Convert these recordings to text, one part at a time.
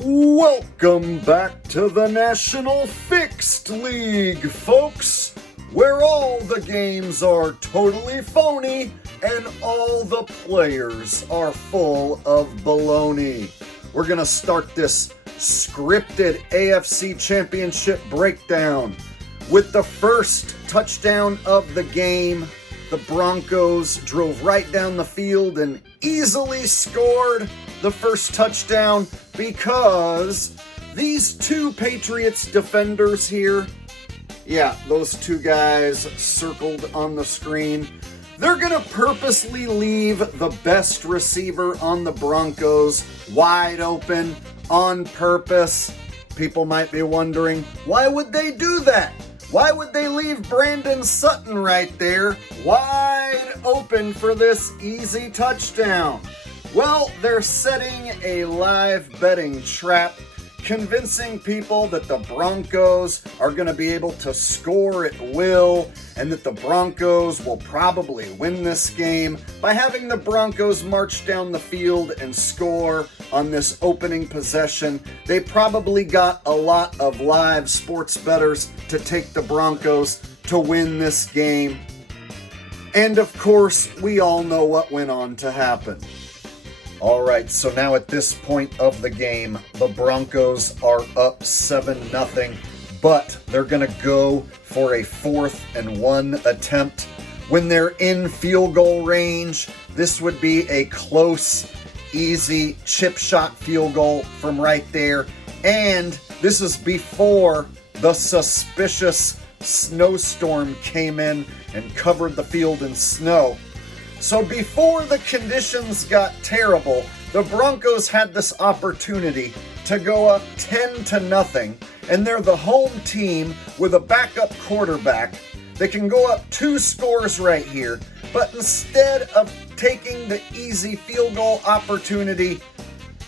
Welcome back to the National Fixed League, folks, where all the games are totally phony and all the players are full of baloney. We're going to start this scripted AFC Championship breakdown with the first touchdown of the game. The Broncos drove right down the field and easily scored the first touchdown because these two Patriots defenders here, those two guys circled on the screen, they're going to purposely leave the best receiver on the Broncos wide open on purpose. People might be wondering, why would they do that? Why would they leave Brandon Sutton right there wide open for this easy touchdown? Well, they're setting a live betting trap, convincing people that the Broncos are going to be able to score at will and that the Broncos will probably win this game by having the Broncos march down the field and score on this opening possession. They probably got a lot of live sports bettors to take the Broncos to win this game. And of course, we all know what went on to happen. All right, so now at this point of the game, the Broncos are up 7-0, but they're going to go for a 4th and 1 attempt. When they're in field goal range, this would be a close, easy chip shot field goal from right there. And this is before the suspicious snowstorm came in and covered the field in snow. So before the conditions got terrible, the Broncos had this opportunity to go up 10-0, and they're the home team with a backup quarterback. They can go up 2 scores right here, but instead of taking the easy field goal opportunity,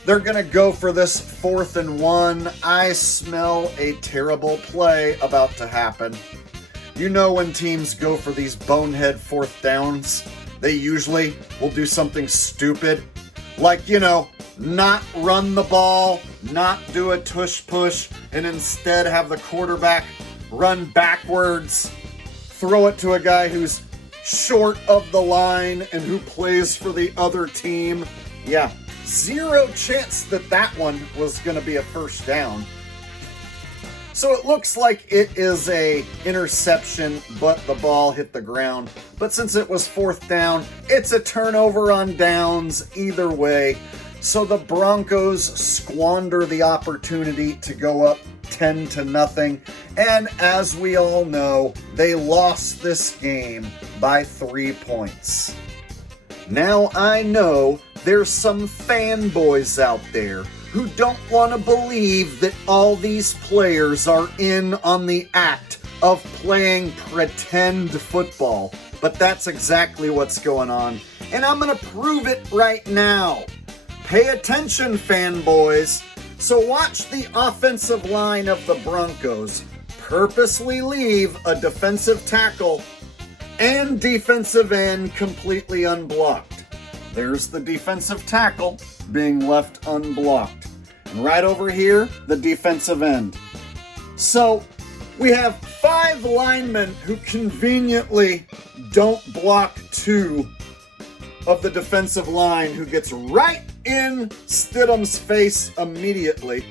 they're going to go for this 4th and 1. I smell a terrible play about to happen. You know when teams go for these bonehead 4th downs, they usually will do something stupid, like, not run the ball, not do a tush push, and instead have the quarterback run backwards, throw it to a guy who's short of the line and who plays for the other team. Yeah, zero chance that one was going to be a first down. So it looks like it is a interception, but the ball hit the ground. But since it was 4th down, it's a turnover on downs either way. So the Broncos squander the opportunity to go up 10-0. And as we all know, they lost this game by 3 points. Now I know there's some fanboys out there who don't want to believe that all these players are in on the act of playing pretend football. But that's exactly what's going on, and I'm going to prove it right now. Pay attention, fanboys. So watch the offensive line of the Broncos purposely leave a defensive tackle and defensive end completely unblocked. There's the defensive tackle being left unblocked. And right over here, the defensive end. So we have 5 linemen who conveniently don't block 2 of the defensive line, who gets right in Stidham's face immediately.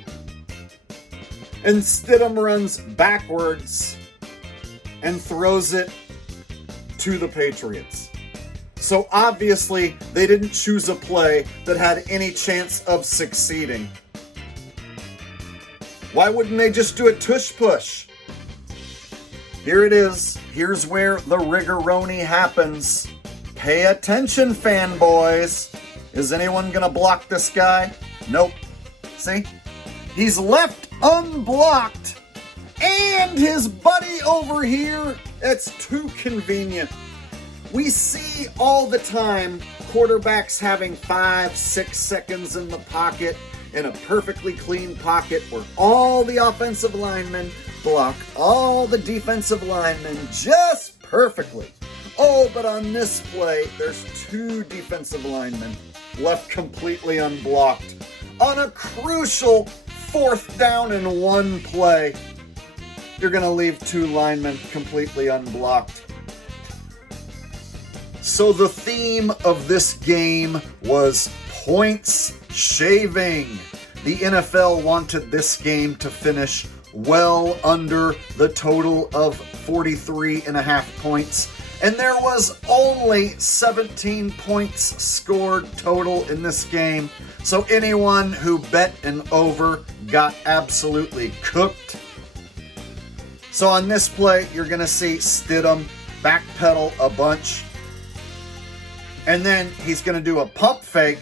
And Stidham runs backwards and throws it to the Patriots. So obviously, they didn't choose a play that had any chance of succeeding. Why wouldn't they just do a tush push? Here it is. Here's where the rigoroni happens. Pay attention, fanboys. Is anyone going to block this guy? Nope. See? He's left unblocked. And his buddy over here, it's too convenient. We see all the time quarterbacks having 5-6 seconds in the pocket in a perfectly clean pocket where all the offensive linemen block all the defensive linemen just perfectly. Oh, but on this play, there's 2 defensive linemen left completely unblocked on a crucial 4th down and 1 play. You're going to leave 2 linemen completely unblocked. So the theme of this game was points shaving. The NFL wanted this game to finish well under the total of 43.5 points. And there was only 17 points scored total in this game. So anyone who bet an over got absolutely cooked. So on this play, you're going to see Stidham backpedal a bunch. And then he's going to do a pump fake.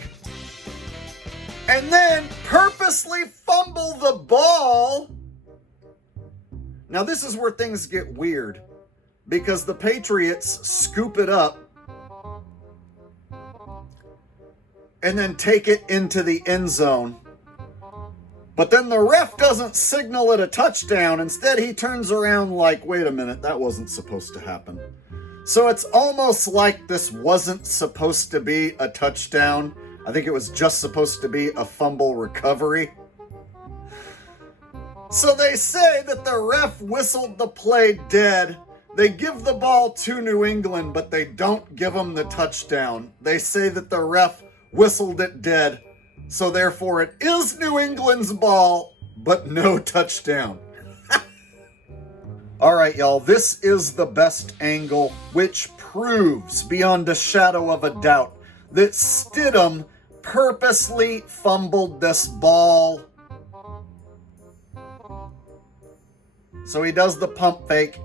And then purposely fumble the ball. Now this is where things get weird, because the Patriots scoop it up and then take it into the end zone. But then the ref doesn't signal it a touchdown. Instead, he turns around like, wait a minute, that wasn't supposed to happen. So it's almost like this wasn't supposed to be a touchdown. I think it was just supposed to be a fumble recovery. So they say that the ref whistled the play dead. They give the ball to New England, but they don't give them the touchdown. They say that the ref whistled it dead. So therefore it is New England's ball, but no touchdown. All right, y'all, this is the best angle, which proves beyond a shadow of a doubt that Stidham purposely fumbled this ball. So he does the pump fake.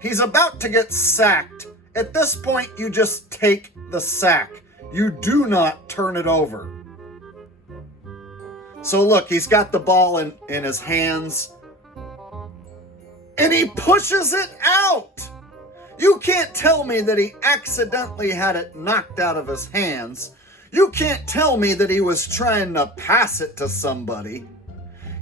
He's about to get sacked. At this point, you just take the sack. You do not turn it over. So look, he's got the ball in his hands. And he pushes it out. You can't tell me that he accidentally had it knocked out of his hands. You can't tell me that he was trying to pass it to somebody.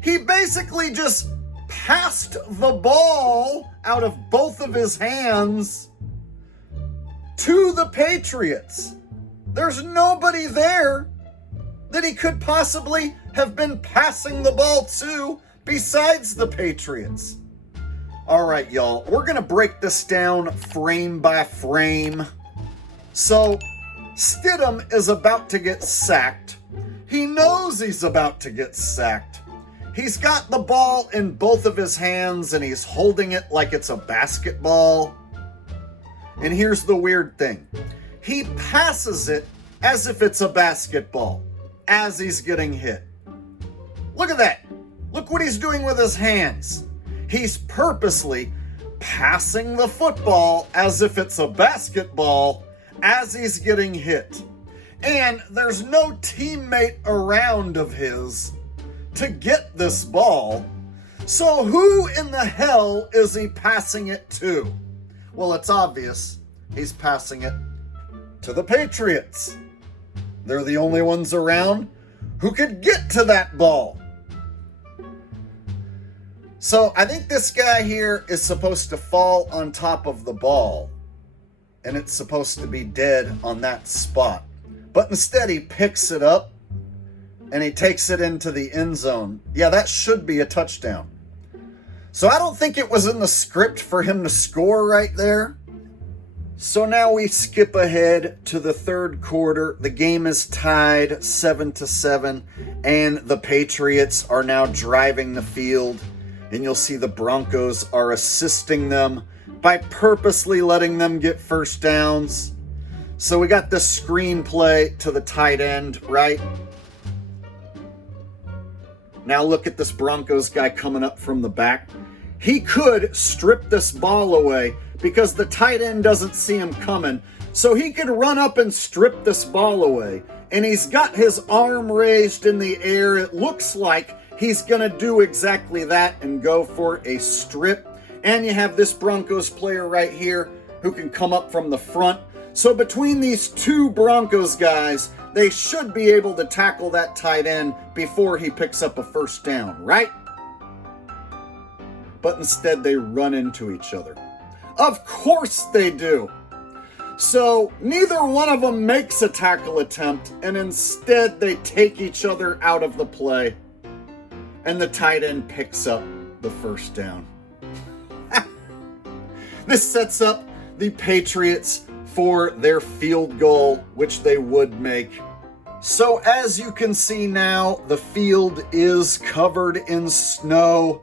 He basically just passed the ball out of both of his hands to the Patriots. There's nobody there that he could possibly have been passing the ball to besides the Patriots. All right, y'all, we're going to break this down frame by frame. So Stidham is about to get sacked. He knows he's about to get sacked. He's got the ball in both of his hands and he's holding it like it's a basketball. And here's the weird thing. He passes it as if it's a basketball as he's getting hit. Look at that. Look what he's doing with his hands. He's purposely passing the football as if it's a basketball as he's getting hit. And there's no teammate around of his to get this ball. So who in the hell is he passing it to? Well, it's obvious. He's passing it to the Patriots. They're the only ones around who could get to that ball. So I think this guy here is supposed to fall on top of the ball, and it's supposed to be dead on that spot. But instead he picks it up and he takes it into the end zone. Yeah, that should be a touchdown. So I don't think it was in the script for him to score right there. So now we skip ahead to the third quarter. The game is tied 7-7, and the Patriots are now driving the field. And you'll see the Broncos are assisting them by purposely letting them get first downs. So we got the screenplay to the tight end, right? Now look at this Broncos guy coming up from the back. He could strip this ball away because the tight end doesn't see him coming. So he could run up and strip this ball away. And he's got his arm raised in the air. It looks like he's going to do exactly that and go for a strip. And you have this Broncos player right here who can come up from the front. So between these two Broncos guys, they should be able to tackle that tight end before he picks up a first down, right? But instead they run into each other. Of course they do. So neither one of them makes a tackle attempt, and instead they take each other out of the play. and the tight end picks up the first down. This sets up the Patriots for their field goal, which they would make. So as you can see now, the field is covered in snow.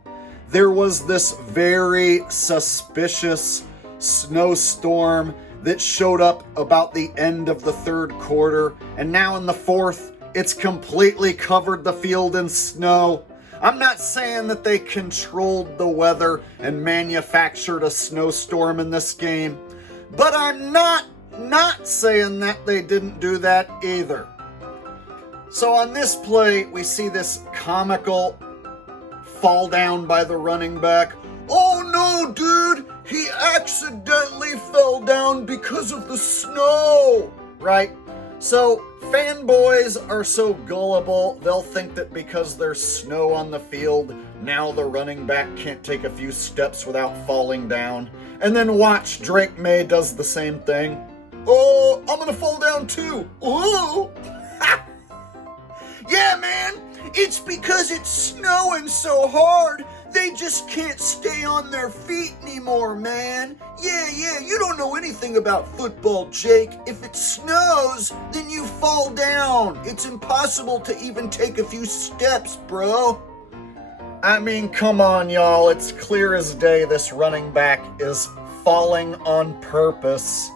There was this very suspicious snowstorm that showed up about the end of the third quarter, and now in the fourth, it's completely covered the field in snow. I'm not saying that they controlled the weather and manufactured a snowstorm in this game, but I'm not saying that they didn't do that either. So on this play, we see this comical fall down by the running back. Oh no, dude, he accidentally fell down because of the snow, right? So fanboys are so gullible, they'll think that because there's snow on the field, now the running back can't take a few steps without falling down. And then watch, Drake May does the same thing. Oh, I'm gonna fall down too. Ooh. Yeah, man, it's because it's snowing so hard, they just can't stay on their feet anymore, man. Yeah, you don't know anything about football, Jake. If it snows, then you fall down. It's impossible to even take a few steps, bro. I mean, come on, y'all. It's clear as day this running back is falling on purpose.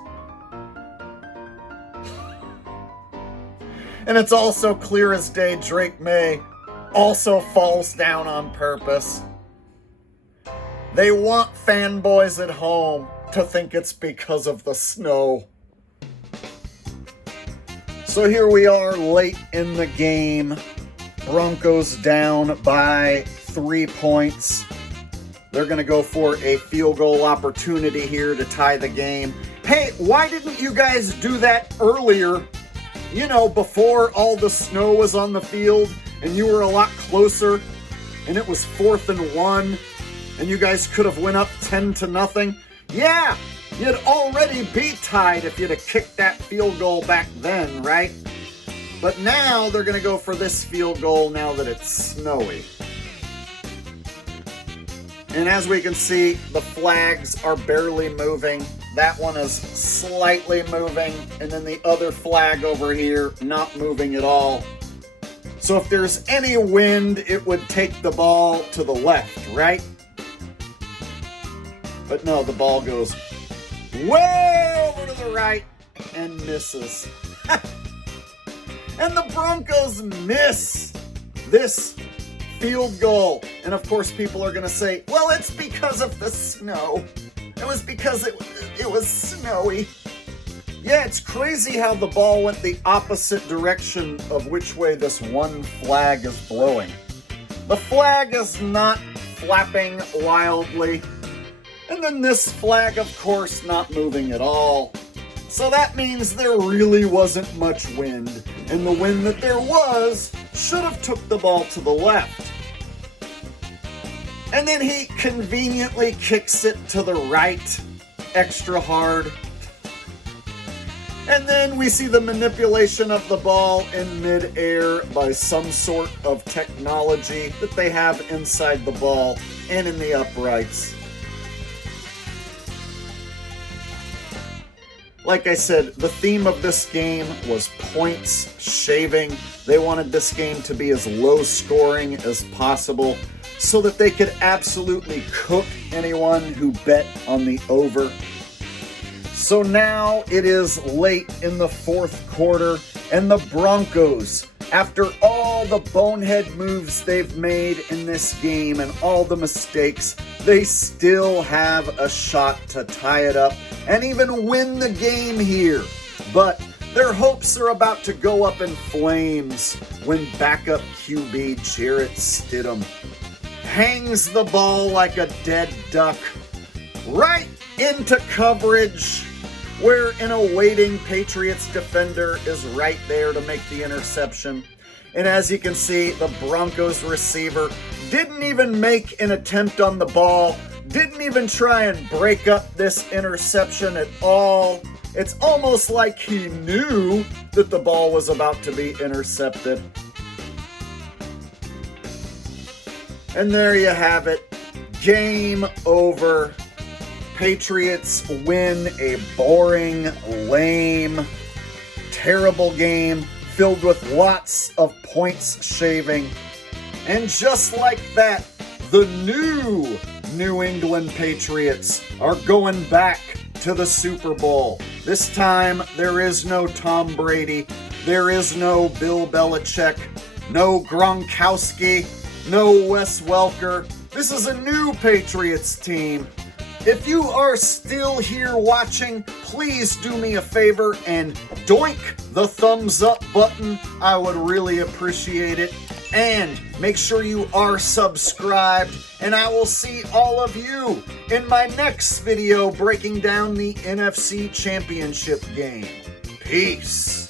And it's also clear as day Drake May also falls down on purpose. They want fanboys at home to think it's because of the snow. So here we are late in the game. Broncos down by 3 points. They're going to go for a field goal opportunity here to tie the game. Hey, why didn't you guys do that earlier? You know, before all the snow was on the field and you were a lot closer and it was 4th and 1 and you guys could have went up 10-0. Yeah, you'd already be tied if you'd have kicked that field goal back then, right? But now they're going to go for this field goal now that it's snowy. And as we can see, the flags are barely moving. That one is slightly moving, and then the other flag over here not moving at all. So if there's any wind, it would take the ball to the left, right? But no, the ball goes way over to the right and misses. And the Broncos miss this field goal. And of course, people are going to say, well, it's because of the snow. It was because it was snowy. Yeah, it's crazy how the ball went the opposite direction of which way this one flag is blowing. The flag is not flapping wildly. And then this flag, of course, not moving at all. So that means there really wasn't much wind. And the wind that there was should have took the ball to the left. And then he conveniently kicks it to the right, extra hard. And then we see the manipulation of the ball in midair by some sort of technology that they have inside the ball and in the uprights. Like I said, the theme of this game was points shaving. They wanted this game to be as low scoring as possible so that they could absolutely cook anyone who bet on the over. So now it is late in the fourth quarter, and the Broncos, after all the bonehead moves they've made in this game and all the mistakes, they still have a shot to tie it up and even win the game here. But their hopes are about to go up in flames when backup QB Jarrett Stidham hangs the ball like a dead duck right into coverage, where an awaiting Patriots defender is right there to make the interception. And as you can see, the Broncos receiver didn't even make an attempt on the ball, didn't even try and break up this interception at all. It's almost like he knew that the ball was about to be intercepted. And there you have it. Game over. Patriots win a boring, lame, terrible game filled with lots of points shaving. And just like that, the new New England Patriots are going back to the Super Bowl. This time, there is no Tom Brady, there is no Bill Belichick, no Gronkowski, no Wes Welker. This is a new Patriots team. If you are still here watching, please do me a favor and doink the thumbs up button. I would really appreciate it. And make sure you are subscribed, and I will see all of you in my next video breaking down the NFC Championship game. Peace.